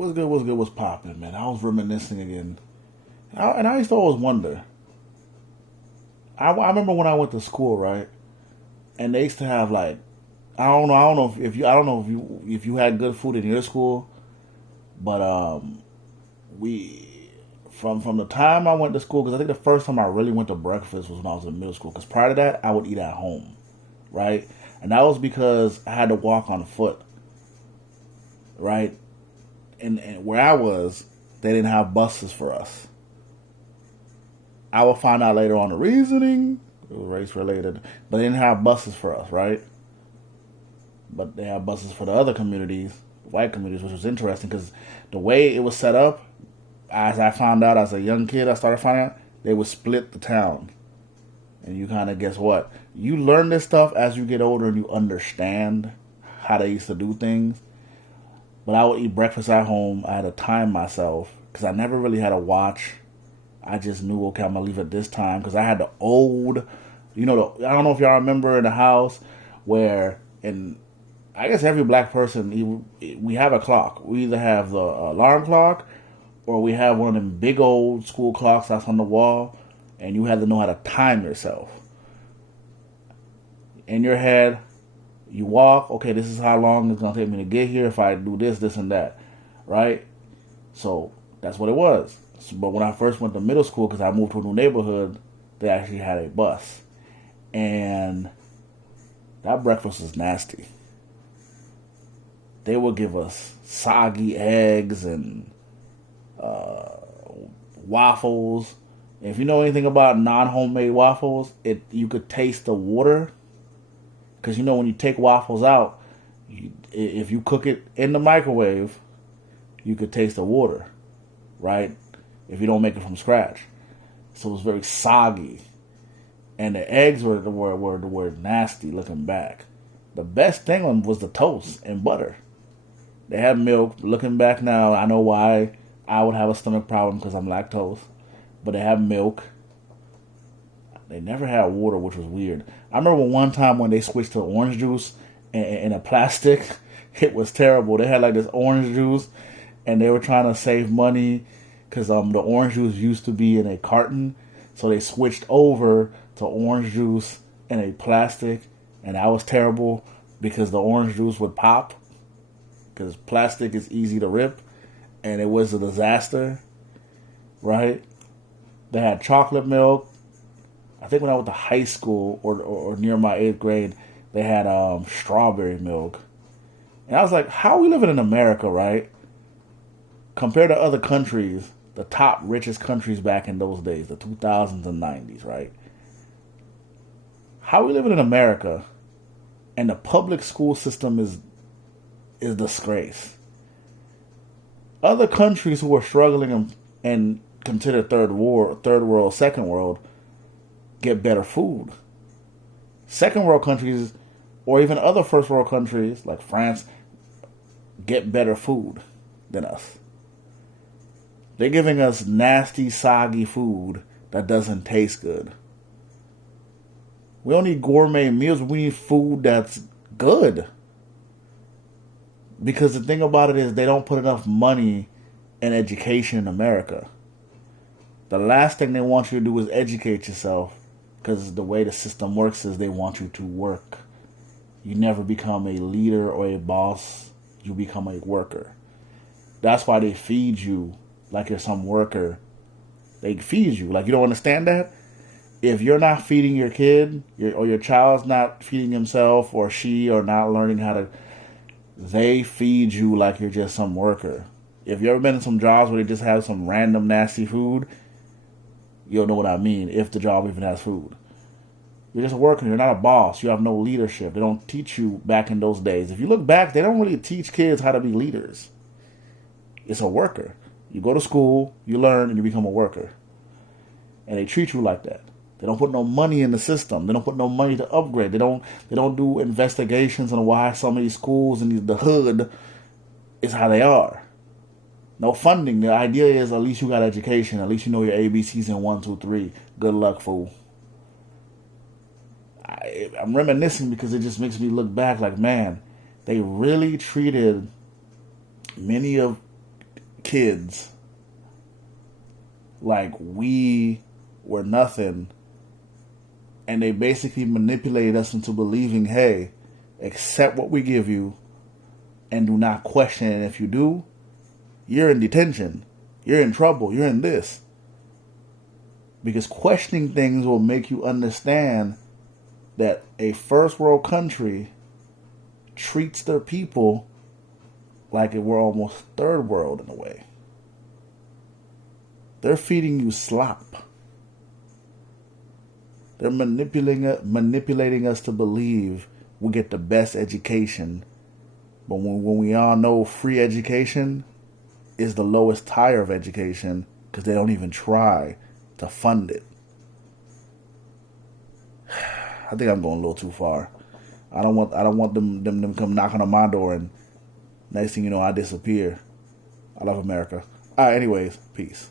What's good? What's good? What's popping, man? I was reminiscing again, and I used to always wonder. I remember when I went to school, right? And they used to have like, I don't know if you, I don't know if you had good food in your school, but we from the time I went to school, because I think the first time I really went to breakfast was when I was in middle school. Because prior to that, I would eat at home, right? And that was because I had to walk on foot, right? And where I was, they didn't have buses for us. I will find out later on the reasoning. It was race related, but they didn't have buses for us, right? But they have buses for the other communities, white communities, which was interesting because the way it was set up, as I found out as a young kid, I started finding out they would split the town. And you kind of guess what? You learn this stuff as you get older and you understand how they used to do things. But I would eat breakfast at home. I had to time myself because I never really had a watch. I just knew, okay, I'm going to leave at this time because I had the old, I don't know if y'all remember in the house where, and I guess every black person, we have a clock. We either have the alarm clock or we have one of them big old school clocks that's on the wall, and you have to know how to time yourself. In your head, you walk, okay, this is how long it's going to take me to get here if I do this, this, and that, right? So that's what it was. But when I first went to middle school, because I moved to a new neighborhood, they actually had a bus. And that breakfast was nasty. They would give us soggy eggs and waffles. And if you know anything about non-homemade waffles, you could taste the water. Because when you take waffles out, if you cook it in the microwave, you could taste the water, right? If you don't make it from scratch. So it was very soggy. And the eggs were nasty looking back. The best thing was the toast and butter. They had milk. Looking back now, I know why I would have a stomach problem because I'm lactose. But they had milk. They never had water, which was weird. I remember one time when they switched to orange juice in a plastic. It was terrible. They had like this orange juice, and they were trying to save money because the orange juice used to be in a carton. So they switched over to orange juice in a plastic, and that was terrible because the orange juice would pop because plastic is easy to rip, and it was a disaster, right? They had chocolate milk. I think when I went to high school or near my 8th grade, they had strawberry milk. And I was like, how are we living in America, right? Compared to other countries, the top richest countries back in those days, the 2000s and 90s, right? How are we living in America and the public school system is disgrace? Other countries who are struggling and considered third world, second world, get better food. Second world countries, or even other first world countries like France, get better food than us. They're giving us nasty, soggy food that doesn't taste good. We don't need gourmet meals. We need food that's good. Because the thing about it is they don't put enough money in education in America. The last thing they want you to do is educate yourself. Because the way the system works is they want you to work. You never become a leader or a boss. You become a worker. That's why they feed you like you're some worker. They feed you. Like, you don't understand that? If you're not feeding your kid, or your child's not feeding himself or she, or not learning how to, they feed you like you're just some worker. If you ever been in some jobs where they just have some random nasty food, you'll know what I mean, if the job even has food. You're just a worker. You're not a boss. You have no leadership. They don't teach you back in those days. If you look back, they don't really teach kids how to be leaders. It's a worker. You go to school, you learn, and you become a worker. And they treat you like that. They don't put no money in the system. They don't put no money to upgrade. They don't do investigations on why some of these schools in the hood is how they are. No funding. The idea is at least you got education. At least you know your ABCs and 1, 2, 3. Good luck, fool. I'm reminiscing because it just makes me look back like, man, they really treated many of kids like we were nothing, and they basically manipulated us into believing, hey, accept what we give you and do not question it. If you do, you're in detention, you're in trouble, you're in this. Because questioning things will make you understand that a first world country treats their people like it were almost third world in a way. They're feeding you slop. They're manipulating us to believe we get the best education. But when we all know free education is the lowest tier of education because they don't even try to fund it. I think I'm going a little too far. I don't want them to come knocking on my door and next thing you know I disappear. I love America. Alright, anyways, peace.